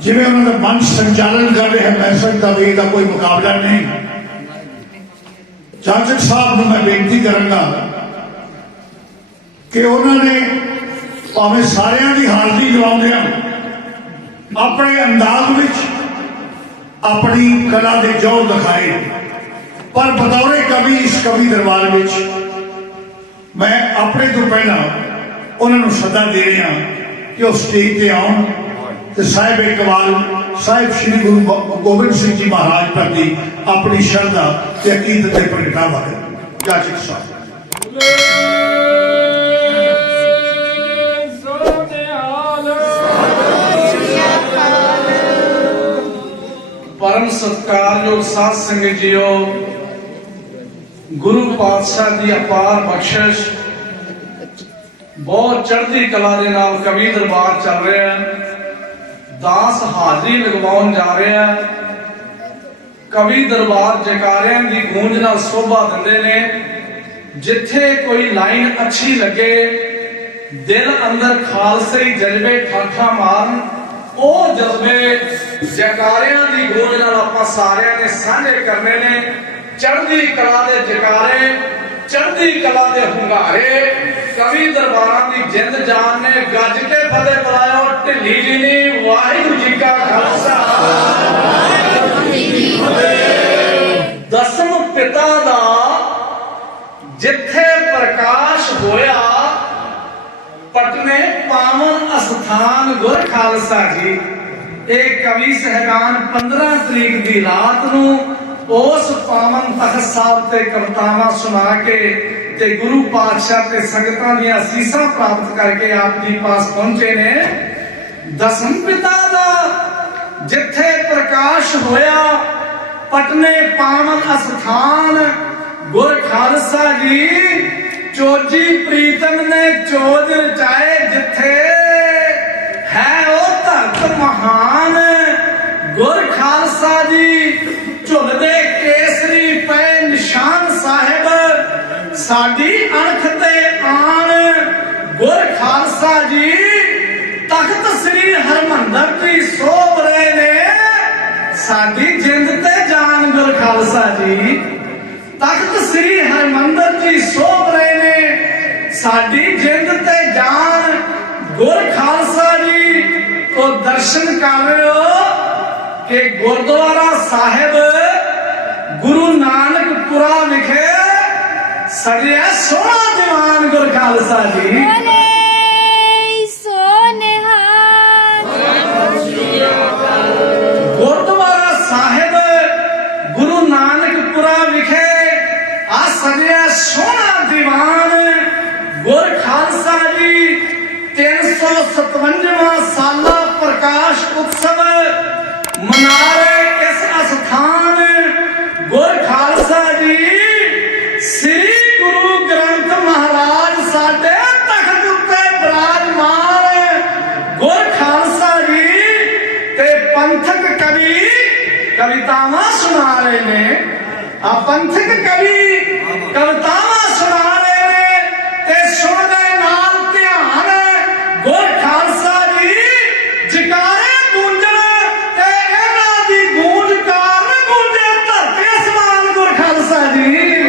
ਜਿਵੇਂ ਉਹਨਾਂ ਦਾ ਮਨ ਸੰਚਾਲਨ ਕਰ ਰਿਹਾ ਹੈ, ਮੈਂ ਸਮਝਦਾ ਵੀ ਇਹਦਾ ਕੋਈ ਮੁਕਾਬਲਾ ਨਹੀਂ। ਜਾਜਕ ਸਾਹਿਬ ਨੂੰ ਮੈਂ ਬੇਨਤੀ ਕਰਾਂਗਾ ਕਿ ਉਹਨਾਂ ਨੇ ਭਾਵੇਂ ਸਾਰਿਆਂ ਦੀ ਹਾਜ਼ਰੀ ਲਵਾਉਂਦੇ ਆ ਆਪਣੇ ਅੰਦਾਜ਼ ਵਿੱਚ ਆਪਣੀ ਕਲਾ ਦੇ ਜੋਰ ਦਿਖਾਏ, ਪਰ ਬਤੌਰੇ ਕਵੀ ਇਸ ਕਵੀ ਦਰਬਾਰ ਵਿੱਚ ਮੈਂ ਆਪਣੇ ਤੋਂ ਪਹਿਲਾਂ ਉਹਨਾਂ ਨੂੰ ਸੱਦਾ ਦੇ ਰਿਹਾ ਕਿ ਉਹ ਸਟੇਜ ਤੇ ਆਉਣ ਤੇ ਸਾਹਿਬ ਇਕਬਾਲ ਸਾਹਿਬ ਸ੍ਰੀ ਗੁਰੂ ਗੋਬਿੰਦ ਸਿੰਘ ਜੀ ਮਹਾਰਾਜ ਪ੍ਰਤੀ ਆਪਣੀ ਸ਼ਰਧਾ ਤੇ ਅਕੀਦਤ ਦੇ ਪ੍ਰਗਟਾਵਾ ਕਰਨ ਜਾਜਕ ਸਾਹਿਬ ਪਰਮ ਸਤਕਾਰਯੋਗ ਸਾਧ ਸੰਗਤ ਜੀਓ, ਗੁਰੂ ਪਾਤਸ਼ਾਹ ਦੀ ਅਪਾਰ ਬਖਸ਼ਿਸ਼, ਬਹੁਤ ਚੜ੍ਹਦੀ ਕਲਾ ਦੇ ਨਾਲ ਕਵੀ ਦਰਬਾਰ ਚੱਲ ਰਿਹਾ ਹੈ। ਦਾਸ ਹਾਜ਼ਰੀ ਲਗਵਾਉਣ ਜਾ ਰਿਹਾ ਕਵੀ ਦਰਬਾਰ ਜਕਾਰਿਆਂ ਦੀ ਗੂੰਜ ਨਾਲ ਸੋਭਾ ਦਿੰਦੇ ਨੇ। ਜਿੱਥੇ ਕੋਈ ਲਾਈਨ ਅੱਛੀ ਲੱਗੇ, ਦਿਲ ਅੰਦਰ ਖਾਲਸੇ ਜਜ਼ਬੇ ਠਾਠਾ ਮਾਰਨ, ਉਹ ਜਜ਼ਬੇ ਜਕਾਰਿਆਂ ਦੀ ਗੂੰਜ ਨਾਲ ਆਪਾਂ ਸਾਰਿਆਂ ਨੇ ਸਾਂਝੇ ਕਰਨੇ ਨੇ। ਚੜ੍ਹਦੀ ਕਲਾ ਦੇ ਜਕਾਰੇ ਚੜ੍ਹਦੀ ਕਲਾ ਦੇ ਹੁੰਗਾਰੇ, ਕਵੀ ਦਰਬਾਰਾਂ ਦੀ ਜਿੰਦ ਜਾਨ ਨੇ ਗੱਜ ਕੇ ਫਤਿਹ ਬੁਲਾਇਓ ਢਿੱਲੀ ਜੀ ਨੇ ਵਾਹਿਗੁਰੂ ਜੀ ਕਾ ਖਾਲਸਾ। ਦਸਮ ਪਿਤਾ ਦਾ ਜਿੱਥੇ ਪ੍ਰਕਾਸ਼ ਹੋਇਆ, ਪਟਨੇ ਪਾਵਨ ਅਸਥਾਨ ਗੁਰ ਖਾਲਸਾ ਜੀ। ਇਹ ਕਵੀ ਸਹਿਬਾਨ 15 ਤਰੀਕ ਦੀ ਰਾਤ ਨੂੰ ਉਸ ਪਾਵਨ ਤਖਤ ਸਾਹਿਬ ਤੇ ਕਵਿਤਾਵਾਂ ਸੁਣਾ ਕੇ ਤੇ ਗੁਰੂ ਪਾਤਸ਼ਾਹ ਤੇ ਸੰਗਤਾਂ ਦੀਆਂ ਅਸੀਸਾਂ ਪ੍ਰਾਪਤ ਕਰਕੇ ਆਪ ਜੀ ਪਾਸ ਪਹੁੰਚੇ ਨੇ। ਦਸਮ ਪਿਤਾ ਦਾ ਜਿੱਥੇ ਪ੍ਰਕਾਸ਼ ਹੋਇਆ, ਪਟਨੇ ਪਾਵਨ ਅਸਥਾਨ, ਗੁਰ ਖਾਲਸਾ ਜੀ, ਚੋਜੀ ਪ੍ਰੀਤਮ ਨੇ ਚੋਜ ਰਚਾਏ ਜਿੱਥੇ ਸਾਡੀ ਜਿੰਦ ਤੇ ਜਾਨ ਗੁਰ ਖਾਲਸਾ ਜੀ। ਤਖਤ ਸ੍ਰੀ ਹਰਮੰਦਰ ਜੀ ਸੋਭ ਰਹੇ ਨੇ। ਸਾਡੀ ਜਿੰਦ ਤੇ ਜਾਨ ਗੁਰ ਖਾਲਸਾ ਜੀ। ਕੋ ਦਰਸ਼ਨ ਕਰ ਰਹੇ ਹੋ ਕਿ ਗੁਰਦੁਆਰਾ ਸਾਹਿਬ ਗੁਰੂ ਨਾਨਕਪੁਰਾ ਵਿਖੇ ਸਜਿਆ ਸੋਹਣਾ ਦੀਵਾਨ ਗੁਰ ਖਾਲਸਾ ਜੀ। ਰਹੇ ਨੇ। ਆ ਪੰਥਕ ਕਵੀ ਕਵਿਤਾਵਾਂ ਸੁਣਾ ਰਹੇ ਨੇ ਤੇ ਸੁਣਦੇ ਨਾਲ ਧਿਆਨ। ਗੁਰ ਖਾਲਸਾ ਜੀ ਜਕਾਰੇ ਗੂੰਜਣ ਤੇ ਇਹਨਾਂ ਦੀ ਗੂੰਜ ਕਾਰਨ ਗੂੰਜੇ ਧਰਤੀ ਅਸਮਾਨ ਗੁਰ ਖਾਲਸਾ ਜੀ।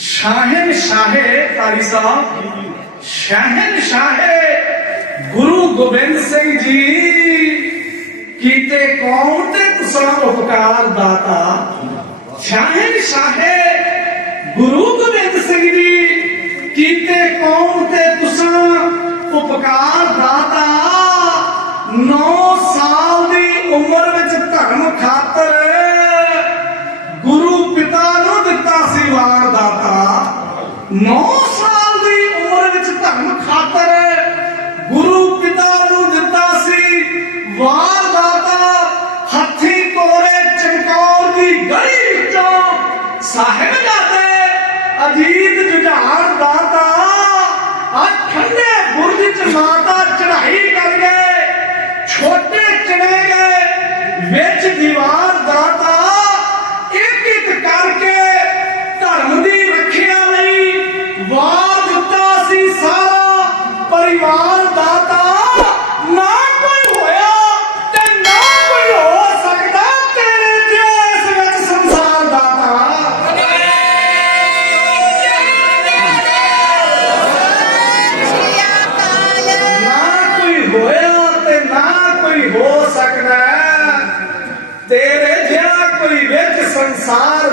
ਸ਼ਾਹਨ ਸ਼ਾਹੇ ਤਾਰੀ ਸਾਹਿਬ ਸ਼ਾਹਨ ਸ਼ਾਹੇ ਗੁਰੂ ਗੋਬਿੰਦ ਸਿੰਘ ਜੀ ਕੀਤੇ ਕੌਮ ਤੇ ਤੁਸਾਂ ਉਪਕਾਰ ਦਾਤਾ। ਸ਼ਾਹਨ ਸ਼ਾਹੇ ਗੁਰੂ ਗੋਬਿੰਦ ਸਿੰਘ ਜੀ ਕੀਤੇ ਕੌਮ ਤੇ ਤੁਸਾਂ ਉਪਕਾਰ ਦਾਤਾ। 9 ਸਾਲ ਦੀ ਉਮਰ ਵਿੱਚ ਧਰਮ ਖਾਤਰ ਗੁਰੂ ਪਿਤਾ ਨੂੰ ਦਿੱਤਾ ਸੀ ਵਾਰ ਦਾਤਾ। 9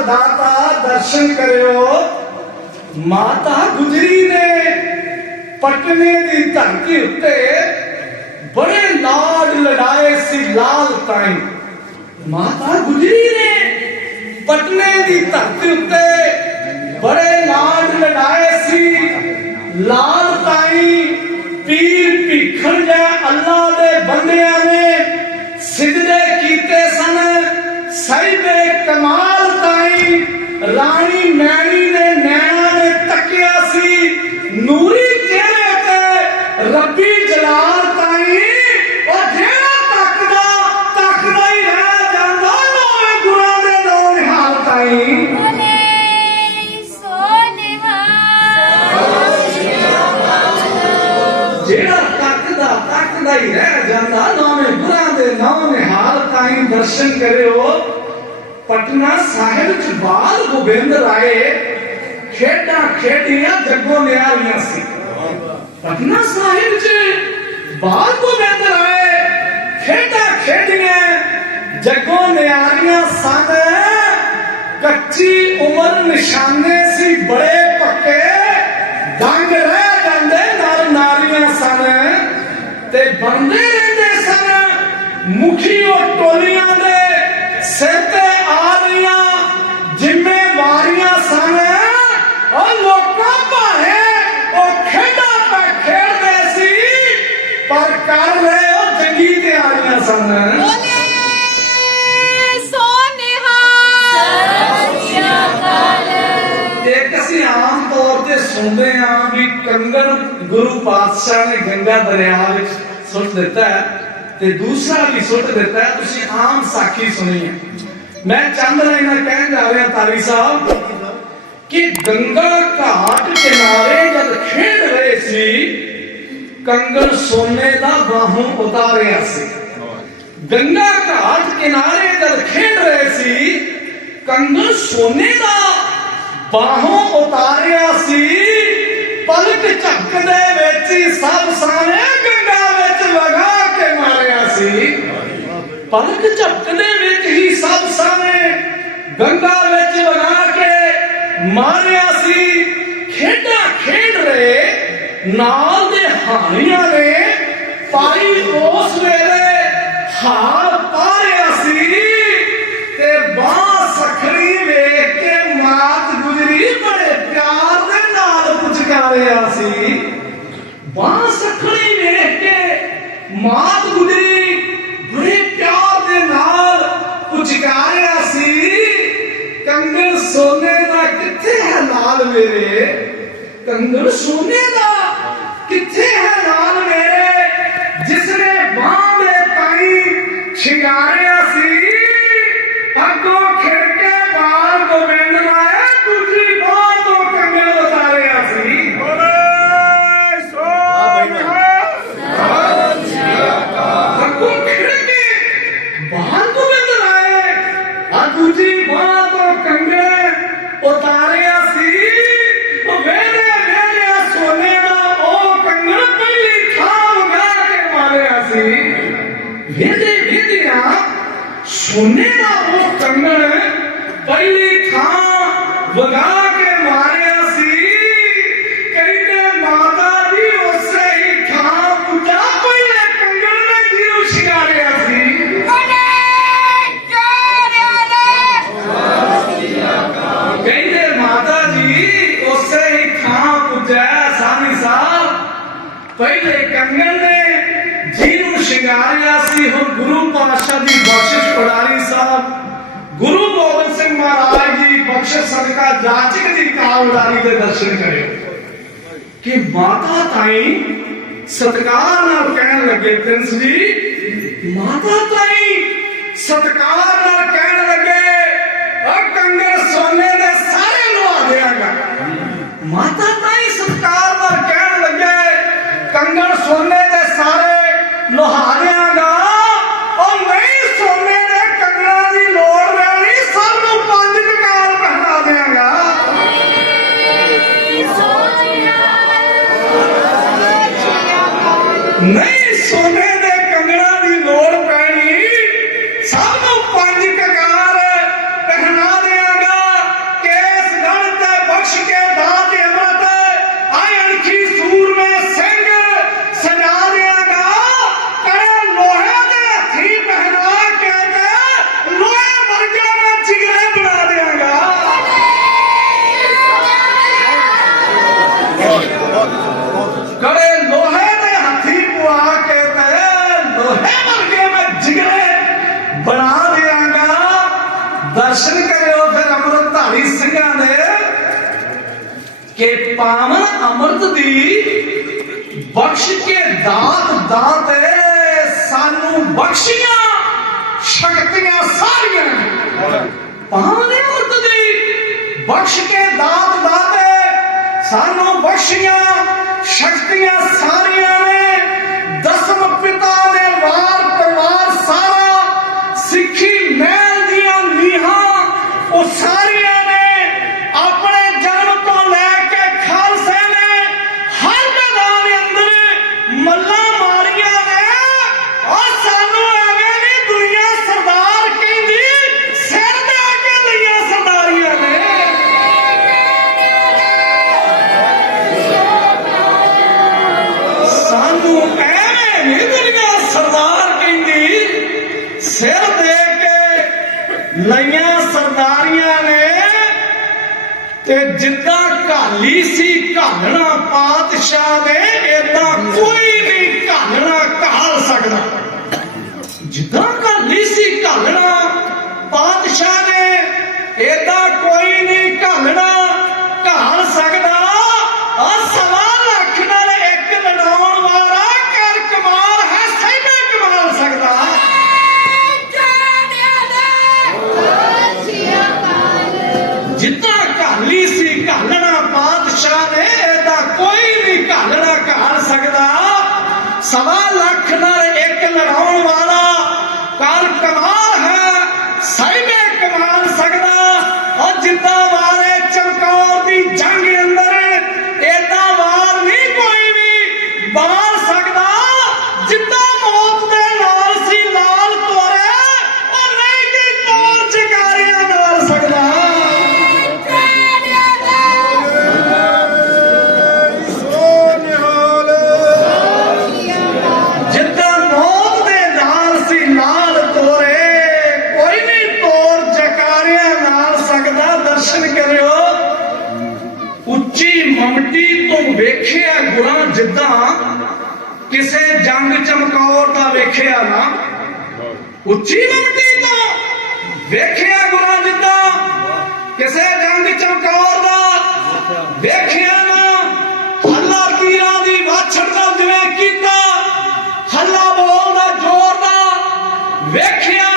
ਸੰਸਾਰ ਦਾਤਾ ਦਰਸ਼ਨ ਕਰਿਓ ਮਾਤਾ ਗੁਜਰੀ ਨੇ ਪਟਨੇ ਦੀ ਧਰਤੀ ਉੱਤੇ ਬੜੇ ਲਾਡ ਲੜਾਏ ਸੀ ਲਾਲ ਤਾਈ ਮਾਤਾ ਗੁਜਰੀ ਨੇ ਪਟਨੇ ਦੀ ਧਰਤੀ ਉੱਤੇ ਬੜੇ ਲਾਡ ਲੜਾਏ ਸੀ ਲਾਲ ਤਾਈ ਪੀਰ ਭੀਖਣ ਜਾਂ ਅੱਲਾ ਦੇ ਬੰਦਿਆਂ ਨੇ ਸਿਜਦੇ ਕੀਤੇ ਸਨ ਸਹਿਬੇ ਕਮਾਲ ਤਾਈ ਰਾਣੀ ਮੈਣੀ ਦੇ ਨੈਣਾ ਨੇ ਤੱਕਿਆ ਸੀ। ਨੂਰੀ ਚਿਹਰੇ ਤੇ? ਰੱਬੀ ਜਲਾਲ ਤਾਈ ਉਹ ਜਿਹੜਾ ਤੱਕਦਾ ਤੱਕਦਾ ਹੀ ਰਹਿ ਜਾਂਦਾ ਨੌਵੇਂ ਗੁਰਾਂ ਦੇ ਨੌ ਨਿਹਾਲ ਤਾਈ। ਬੋਲੇ ਸੋਨਿਹਾ ਜਿਹੜਾ ਤੱਕਦਾ ਤੱਕਦਾ ਹੀ ਰਹਿ ਜਾਂਦਾ ਨੌਵੇਂ ਗੁਰਾਂ ਦੇ ਨੌ ਨਿਹਾਲ ਤਾਈ। ਦਰਸ਼ਨ ਕਰਿਓ ਪਟਨਾ ਸਾਹਿਬ ਚ ਬਾਲ ਗੋਬਿੰਦ ਰਾਏ ਖੇਡਾਂ ਖੇਡੀਆਂ ਜੱਗੋਂ ਨਿਆਰੀਆਂ ਸੀ ਪਟਨਾ ਸਾਹਿਬ ਚ ਬਾਲ ਗੋਬਿੰਦ ਰਾਏ ਖੇਡਾਂ ਖੇਡੀਆਂ ਜੱਗੋਂ ਨਿਆਰੀਆਂ ਸਨ ਕੱਚੀ ਉਮਰ ਨਿਸ਼ਾਨੇ ਸੀ ਬੜੇ ਪੱਕੇ ਡੰਗ ਰਹਿ ਜਾਂਦੇ ਨਾਲ ਨਾਰੀਆਂ ਸਨ ਤੇ ਬੰਦੇ ਰਹਿੰਦੇ ਸਨ ਮੁਖੀ ਉਹ ਟੋਲੀਆਂ ਦੇ ਸਿਰ ਤੇ ਆ ਰਹੀਆਂ ਤਿਆਰੀਆਂ ਸਨ ਸੁਣਦੇ ਹਾਂ ਵੀ ਕੰਗਣ ਗੁਰੂ ਪਾਤਸ਼ਾਹ ਨੇ ਗੰਗਾ ਦਰਿਆ ਵਿੱਚ ਸੁੱਟ ਦਿੱਤਾ ਤੇ ਦੂਸਰਾ ਵੀ ਸੁੱਟ ਦਿੱਤਾ ਤੁਸੀਂ ਆਮ ਸਾਖੀ ਸੁਣੀ ਹੈ। ਮੈਂ ਚੰਦ ਲੈਣਾ ਕਹਿਣ ਜਾ ਰਿਹਾ ਤਾਰੀ ਸਾਹਿਬ ਕਿ ਗੰਗਾ ਘਾਟ ਕਿਨਾਰੇ ਜਦ ਖੇਡ ਰਹੇ ਸੀ, ਕੰਗਣ ਸੋਨੇ ਦਾ ਬਾਹੋਂ ਉਤਾਰਿਆ ਸੀ। ਗੰਗਾ ਘਾਟ ਕਿਨਾਰੇ ਜਦ ਖੇਡ ਰਹੇ ਸੀ ਕੰਗਣ ਸੋਨੇ ਦਾ ਬਾਹੋਂ ਉਤਾਰਿਆ ਸੀ। ਪਲਕ ਝੱਕਦੇ ਵਿੱਚ ਹੀ ਸਭ ਸਾਨੇ ਗੰਗਾ ਵਿੱਚ ਲਗਾ ਕੇ ਮਾਰਿਆ ਸੀ। ਪਲਕ ਝਪਕਦੇ ਵਿੱਚ ਹੀ ਸਭ ਸਾਹਮਣੇ ਗੰਗਾ ਵਿੱਚ ਵਗਾ ਕੇ ਮਾਰਿਆ ਸੀ। ਖੇਡਾਂ ਖੇਡ ਰਹੇ ਨਾਲ ਦੇ ਹਾਣੀਆਂ ਨੇ ਪਾਈ ਉਸ ਵੇਲੇ ਹਾਰ ਪਾਰਿਆ ਸੀ ਤੇ ਬਾਹ ਸਖਰੀ ਵੇਖ ਕੇ ਮਾਤ ਗੁਜਰੀ ਬੜੇ ਪਿਆਰ ਦੇ ਨਾਲ ਪੁਚਕਾਰਿਆ ਸੀ। ਬਾਹ ਸਖਣੀ ਵੇਖ ਕੇ ਮਾਤ ਗੁਜਰੀ ਬੜੇ ਪਿਆਰ ਦੇ ਨਾਲ ਪੁਚਕਾਰਿਆ ਸੀ। ਕੰਗਣ ਸੋਨੇ ਦਾ ਕਿੱਥੇ ਹੈ ਲਾਲ ਮੇਰੇ? ਕੰਗਣ ਸੋਨੇ ਦਾ ਦੂਜੀ ਬਾਹ ਤੋਂ ਕੰਗੇ ਉਤਾਰਿਆ ਸੀ। ਉਹ ਵੇਲੇ ਵੇਲੇ ਸੋਨੇ ਦਾ ਉਹ ਕੰਗਣ ਪਹਿਲੀ ਥਾਂ ਉਗਾ ਕੇ ਮਾਰਿਆ ਸੀ। ਵੇਦੇ ਵੇਦਿਆ ਸੋਨੇ ਦਾ ਪਾਤਸ਼ਾਹ ਦੀ ਬਖਸ਼ਿਸ਼ ਉਡਾਰੀ ਸਾਹਿਬ, ਗੁਰੂ ਗੋਬਿੰਦ ਸਿੰਘ ਮਹਾਰਾਜ ਦੀ ਬਖਸ਼ਿਸ਼ ਸਦਕਾ ਜਾਚਕ ਦੀ ਕਾਲ ਉਡਾਰੀ ਦੇ ਦਰਸ਼ਨ ਕਰਿਓ ਕਿ ਮਾਤਾ ਤਾਈ ਸਤਕਾਰ ਨਾਲ ਕਹਿਣ ਲੱਗੇ ਪ੍ਰਿੰਸ ਜੀ, ਮਾਤਾ ਤਾਈ ਸਤਕਾਰ ਨਾਲ ਕਹਿਣ ਲੱਗੇ ਆ ਕੰਗਰ ਸੋਨੇ ਦੇ ਸਾਰੇ ਲਵਾ ਦਿਆਂਗਾ। ਮਾਤਾ ਤਾਈ ਸਤਕਾਰ ਪਾਵਨ ਅੰਮ੍ਰਿਤ ਦੀ ਬਖਸ਼ ਕੇ ਦਾਤ ਦਾਤੇ ਸਾਨੂੰ ਬਖਸ਼ੀਆਂ ਸ਼ਕਤੀਆਂ ਸਾਰੀਆਂ। ਪਾਵਨ ਅੰਮ੍ਰਿਤ ਦੀ ਬਖਸ਼ ਕੇ ਦਾਤ ਦਾਤੇ ਸਾਨੂੰ ਬਖਸ਼ੀਆਂ ਕਿਸੇ ਜੰਗ ਚਮਕੌਰ ਦਾ ਵੇਖਿਆ ਨਾ। ਉੱਚੀ ਮਮਟੀ ਤੋਂ ਵੇਖਿਆ ਗੁਣਾ ਜਿੱਦਾਂ। ਕਿਸੇ ਜੰਗ ਚਮਕੌਰ ਦਾ ਵੇਖਿਆ ਨਾ। ਹੱਲਾ ਤੀਰਾਂ ਦੀ ਵਾਛੜ ਨਾਲ ਜਿਵੇਂ ਕੀਤਾ। ਹੱਲਾ ਬੋਲਦਾ ਜ਼ੋਰ ਦਾ ਵੇਖਿਆ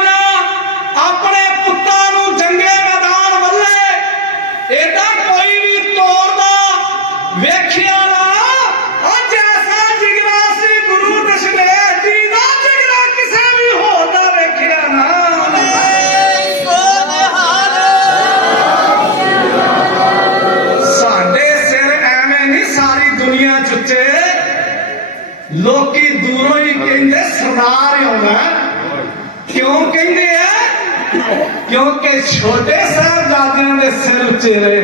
ਕਿਉਂਕਿ ਛੋਟੇ ਸਾਹਿਬਜ਼ਾਦਿਆਂ ਦੇ ਸਿਰ ਉੱਚੇ ਨੇ।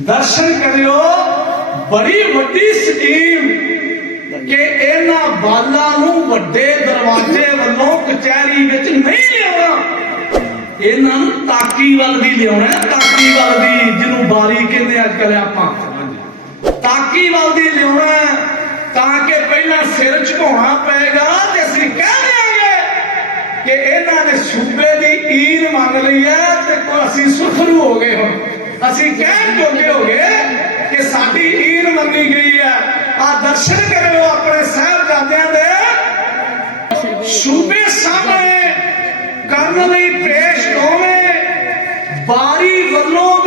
ਦਰਸ਼ਨ ਕਰਿਓ, ਬੜੀ ਵੱਡੀ ਸਕੀਮ ਕਿ ਇਹਨਾਂ ਬਾਲਾਂ ਨੂੰ ਵੱਡੇ ਦਰਵਾਜ਼ੇ ਵੱਲੋਂ ਕਚਹਿਰੀ ਵਿੱਚ ਨਹੀਂ ਲਿਆਉਣਾ। ਇਹਨਾਂ ਨੂੰ ਤਾਕੀ ਵੱਲ ਦੀ ਲਿਆਉਣਾ ਤਾਕੀ ਵੱਲ ਦੀ ਜਿਹਨੂੰ ਬਾਰੀ ਕਹਿੰਦੇ ਅੱਜ ਕੱਲ ਆਪਾਂ ਤਾਕੀ ਵੱਲ ਦੀ ਲਿਆਉਣਾ ਤਾਂ ਕਿ ਪਹਿਲਾਂ ਸਿਰ ਝੁਕਾਉਣਾ ਪਏਗਾ ਤੇ ਅਸੀਂ ਕਹਿ ਦਿਆਂਗੇ ਕਿ ਇਹਨਾਂ ਨੇ ਸੂਬੇ ਦੀ ਈਨ ਮੰਗ ਲਈ ਹੈ ਤੇ ਕੋ ਅਸੀਂ ਸੁਖਰੂ ਹੋ ਗਏ ਹੁਣ। ਅਸੀਂ ਕਹਿਣ ਜੋਗੇ ਹੋ ਗਏ ਕਿ ਸਾਡੀ ਈਨ ਮੰਗੀ ਗਈ ਹੈ। ਆ ਦਰਸ਼ਨ ਕਰਿਓ ਆਪਣੇ ਸਾਹਿਬਜ਼ਾਦਿਆਂ ਦੇ। ਸੂਬੇ ਸਾਹਮਣੇ ਕਰਨ ਲਈ ਪੇਸ਼ ਹੋਵੇ। ਬਾਰੀ ਵੱਲੋਂ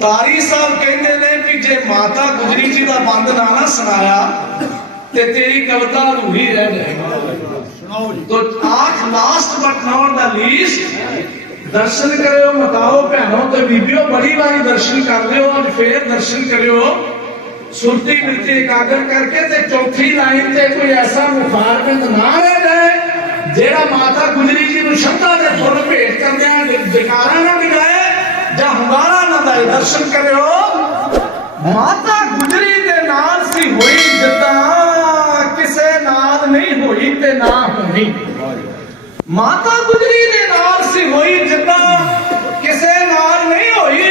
ਤਾਰੀ ਸਾਹਿਬ ਕਹਿੰਦੇ ਨੇ ਕਿ ਜੇ ਮਾਤਾ ਗੁਜਰੀ ਜੀ ਦਾ ਬੰਦ ਨਾ ਨਾ ਸੁਣਾਇਆ ਤੇ ਤੇਰੀ ਕਵਿਤਾ ਅਧੂਰੀ ਰਹਿ ਜਾਏਗੀ। ਤੋ ਆਖ last but not the least ਦਰਸ਼ਨ ਕਰਿਓ ਮਤਾਓ ਭੈਣੋ ਤੇ ਬੀਬੀਓ ਬੜੀ ਵਾਰੀ ਦਰਸ਼ਨ ਕਰ ਲਿਓ ਔਰ ਫੇਰ ਦਰਸ਼ਨ ਕਰਿਓ। ਸੁਰਤੀ ਮਿਰਤੀ ਇਕਾਗਰ ਕਰਕੇ ਤੇ ਚੌਥੀ ਲਾਈਨ ਤੇ ਕੋਈ ਐਸਾ ਮੁਖਾਰਬਿੰਦ ਨਾ ਰਹਿ ਜਾਏ ਜਿਹੜਾ ਮਾਤਾ ਗੁਜਰੀ ਜੀ ਨੂੰ ਸ਼ਬਦਾਂ ਦੇ ਫੁੱਲ ਭੇਟ ਕਰਦਿਆਂ ਜਕਾਰਾ ਨਾ ਮਿਲਾਏ। ਜਾਂ ਹੁੰਗਾਰਾ ਨਾ ਲਾਏ ਦਰਸ਼ਨ ਕਰਿਓ। ਮਾਤਾ ਗੁਜਰੀ ਦੇ ਨਾਲ ਸੀ ਹੋਈ ਜਿੱਦਾਂ, ਕਿਸੇ ਨਾਲ ਨਹੀਂ ਹੋਈ ਤੇ ਨਾ ਹੋਣੀ। ਮਾਤਾ ਗੁਜਰੀ ਦੇ ਨਾਲ ਸੀ ਹੋਈ ਜਿੱਦਾਂ, ਕਿਸੇ ਨਾਲ ਨਹੀਂ ਹੋਈ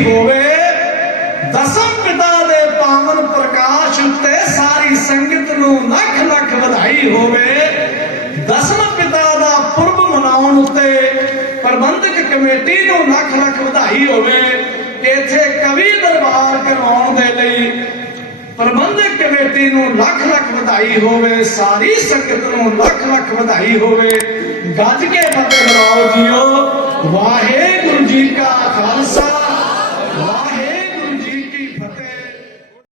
ਸਵਾਈ ਹੋਵੇ, ਦਸਮ ਪਿਤਾ ਦੇ ਪਾਵਨ ਪ੍ਰਕਾਸ਼ ਉੱਤੇ ਸਾਰੀ ਸੰਗਤ ਨੂੰ ਲੱਖ ਲੱਖ ਵਧਾਈ ਹੋਵੇ, ਦਸਮ ਪਿਤਾ ਦਾ ਪੁਰਬ ਮਨਾਉਣ ਉੱਤੇ ਪ੍ਰਬੰਧਕ ਕਮੇਟੀ ਨੂੰ ਲੱਖ ਲੱਖ ਵਧਾਈ ਹੋਵੇ ਇੱਥੇ ਕਵੀ ਦਰਬਾਰ ਕਰਵਾਉਣ ਦੇ ਲਈ ਪ੍ਰਬੰਧਕ ਕਮੇਟੀ ਨੂੰ ਲੱਖ ਲੱਖ ਵਧਾਈ ਹੋਵੇ, ਸਾਰੀ ਸੰਗਤ ਨੂੰ ਲੱਖ ਲੱਖ ਵਧਾਈ ਹੋਵੇ। ਗੱਜ ਕੇ ਫਤਿਹ ਬੁਲਾਓ ਜੀਓ। ਵਾਹਿਗੁਰੂ ਜੀ ਕਾ ਖਾਲਸਾ।